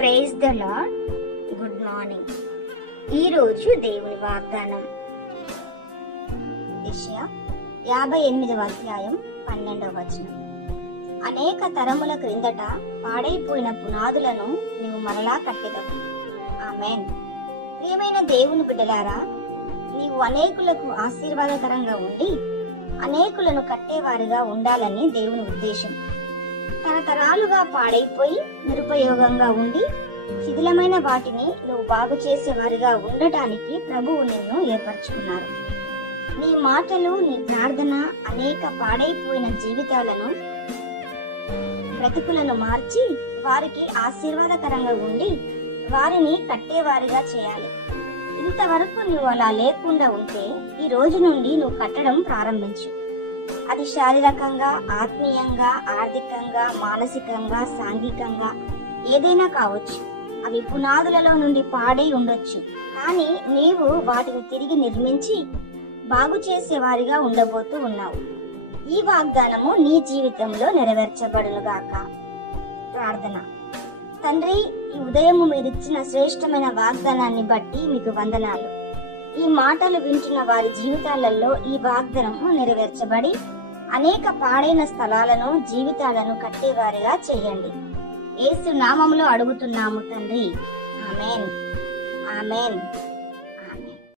Praise the lord. Good morning. ఈరోజు దేవుని వాగ్దానం యెషయా 58వ అధ్యాయం 12వ వచనం. అనేక తరముల క్రిందట పాడైపోయిన పునాదులను నీవు మరలా కట్టెదవు. ఆమేన్. ప్రియమైన దేవుని బిడ్డలారా, నీవు అనేకులకు ఆశీర్వాదకరంగా ఉండి అనేకులను కట్టేవారిగా ఉండాలని దేవుని ఉద్దేశం. తరతరాలుగా పాడైపోయి నిరుపయోగంగా ఉండి శిథిలమైన వాటిని నువ్వు బాగు చేసేవారిగా ఉండటానికి ప్రభువు నిన్ను ఏర్పరచుకున్నారు. నీ మాటలు, నీ ప్రార్థన అనేక పాడైపోయిన జీవితాలను, బ్రతుకులను మార్చి వారికి ఆశీర్వాదకరంగా ఉండి వారిని కట్టేవారిగా చేయాలి. ఇంతవరకు నువ్వు అలా లేకుండా ఉంటే ఈ రోజు నుండి నువ్వు కట్టడం ప్రారంభించు. అది శారీరకంగా, ఆత్మీయంగా, ఆర్థికంగా, మానసికంగా, సాంఘికంగా ఏదైనా కావచ్చు. అవి పునాదులలో నుండి పాడై ఉండొచ్చు, కానీ నీవు వాటిని తిరిగి నిర్మించి బాగు చేసేవారిగా ఉండబోతూ ఉన్నావు. ఈ వాగ్దానము నీ జీవితంలో నెరవేర్చబడునుగాక. ప్రార్థన. తండ్రి, ఈ ఉదయము మీరిచ్చిన శ్రేష్టమైన వాగ్దానాన్ని బట్టి మీకు వందనాలు. ఈ మాటలు వింటున్న వారి జీవితాలలో ఈ వాగ్దానము నెరవేర్చబడి అనేక పాడైన స్థలాలను, జీవితాలను కట్టేవారిగా చేయండి. యేసు నామములో అడుగుతున్నాము తండ్రి. ఆమేన్. ఆమేన్.